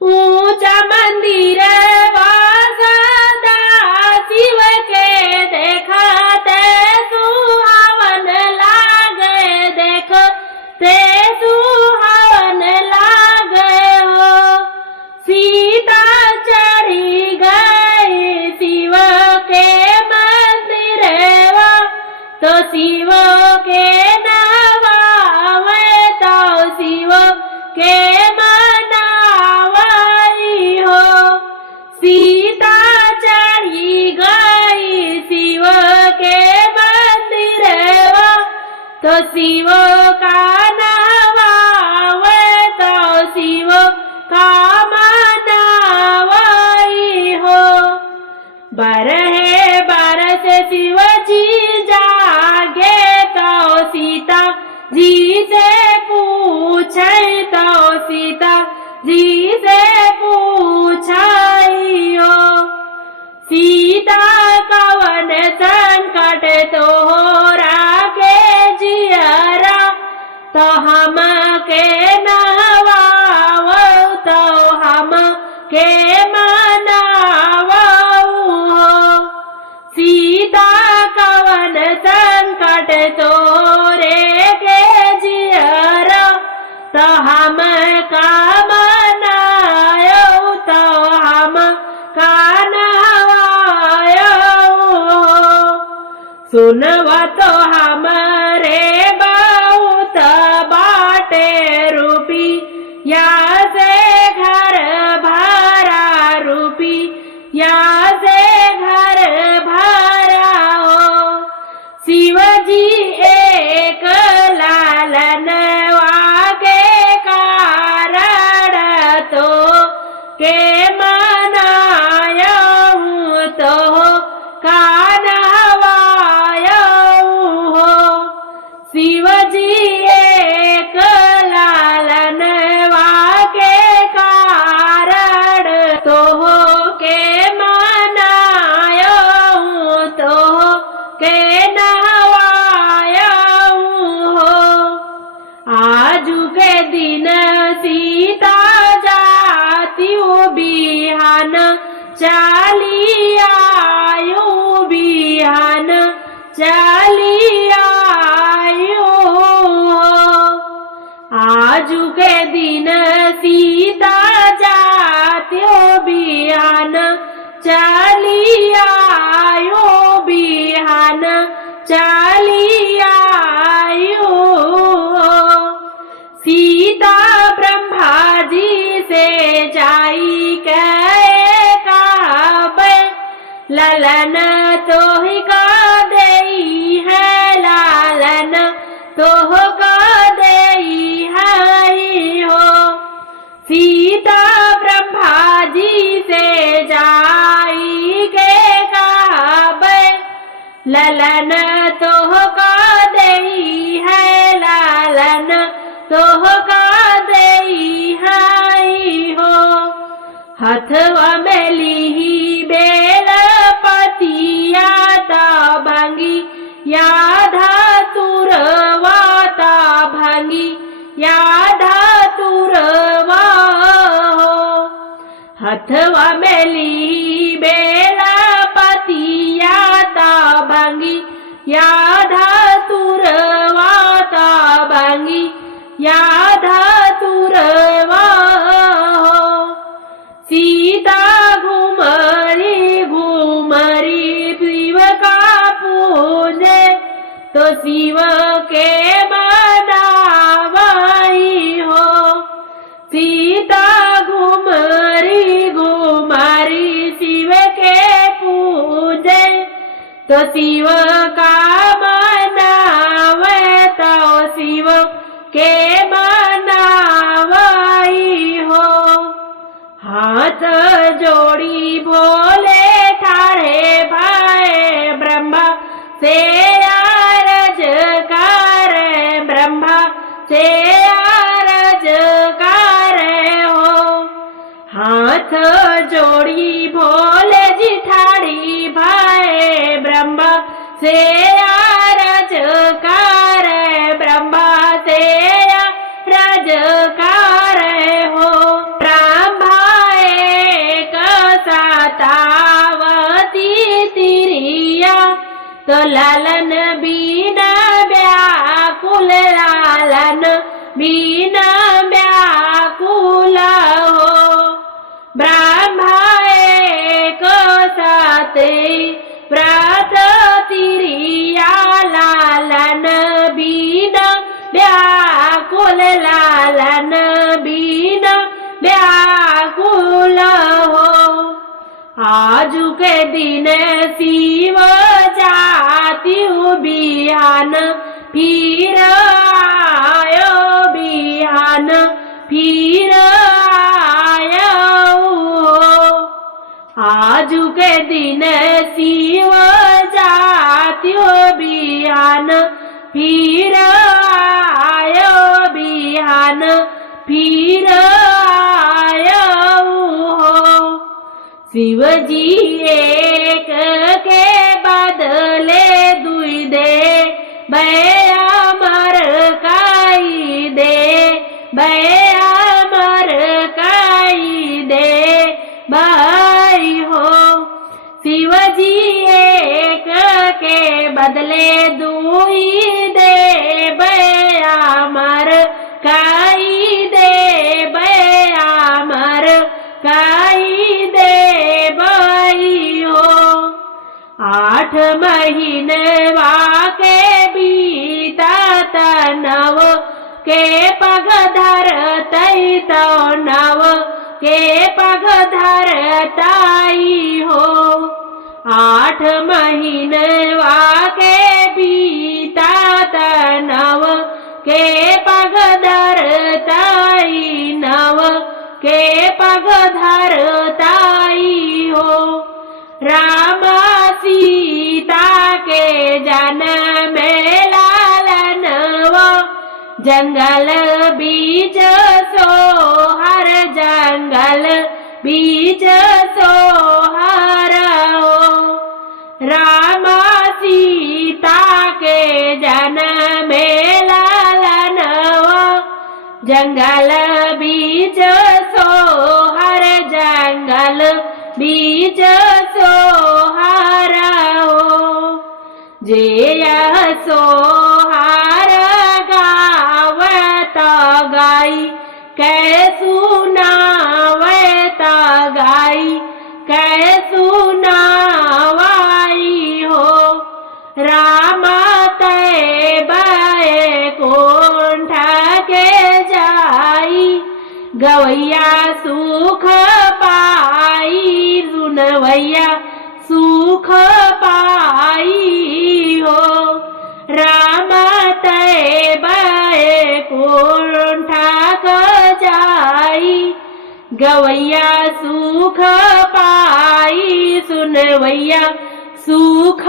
ऊंचा मंदिर वासदा शिव के देखते सुहावन लागे, देखते सुहावन लागे हो। सीता चढ़ी गई शिव के मंदिर तो शिव के नवावे तो शिव के मनावई हो। सीता चढ़ी गई शिव के मंदिर तो शिव का नवावे तो शिव का मनावई हो। बरहे बरस शिव जी जागे तो सीता जी से पूछे तो सीता जी से पूछाइयो, सीता कवन संकट तोहरा के जियरा तो हम के नहवाव तो हम के मनावऊ हो। सीता कवन संकट तोरे के जियरा तो हम का मनायो तो हम का नहवायो हो। सुनवा तो हमरे बहुत बाटे रूपी या से घर भरा रूपी या से घर भरा हो। शिव जी एक लालन वाके कारण तो के मनायऊ तो कानवायऊ हो। शिव जी एक लालन वाके कारण तो के मनायऊ तो के नहवायऊ हो। आजू के दिन सीता जाती बिहान चली आयु बिहान चली आयु हो। आजू के दिन सीता जाती बिहान चली आयु बिहान चली आयु हो। सीता ब्रह्मा जी से जाई के कहबे ललन तो ही का देई है, लालन तो का देई है हो। सीता ब्रह्मा जी से जाई के कहबे ललन तो का देई है, लालन तो का देई है हो। हथवा में लीही बेल पतिया ता भंगी याधा तुरवाता भंगी याधा तुरवा हो। हथवा में ली बेल पतिया ता भंगी याधा तुरवाता भंगी याधा तुरवा हो। सीता घुमरी घुमरी शिव का पूजे तो शिव के मनावई हो। सीता घुमरी घुमरी शिव के पूजे तो शिव का मनावे तो शिव के मनावई हो। हाथ जोड़ी भोले ठाड़े भाई ब्रह्मा से आरज कर, ब्रह्मा से आरज कर हो। हाथ जोड़ी भोले जी ठाड़ी भाई ब्रह्मा से आरज कर, ब्रह्मा से आरज कर हो। ब्रह्मा तो लालन बीना व्याकुल, लालन बीना व्याकुल हो। ब्रह्मा एक साथे व्रत तिरिया, लालन बीना व्याकुल, लालन बीना व्याकुल हो। आजू के दिन शिव जातियु बिहान, फिर आयो बिहान फिर आयो। आजू के दिन शिव जातियु बिहान, फिर आयो बिहान फिर आयो। शिव जी एक के बदले दुई दे, अमर काई दे, अमर काई दे भाई हो। शिव जी एक के बदले दुई दे, अमर काई दे, अमर काई दे भाई हो। 8 महीने वाके बीता नव के पग धरतई, तो नव के पग धरताई हो। 8 महीने वाके बीता नव के पग धरताई, नव के पग धरताई हो। राम सीता के जन्म में लालनवा, जंगल बीच सोहर, जंगल बीच सोहर हो। राम सीता के जन्म में लालनवा, जंगल बीच सोहर, जंगल बीच सोहर हो। जे यह सोहर गावत गाई, कै सुनावत गाई, कै सुनावाई हो। राम तय बैकुंठ के जाई, गवैया सुख पाई, सुनवैया सुख पाई हो। राम तय बैकुंठ जाई, गवैया सुख पाई, सुनवैया सुख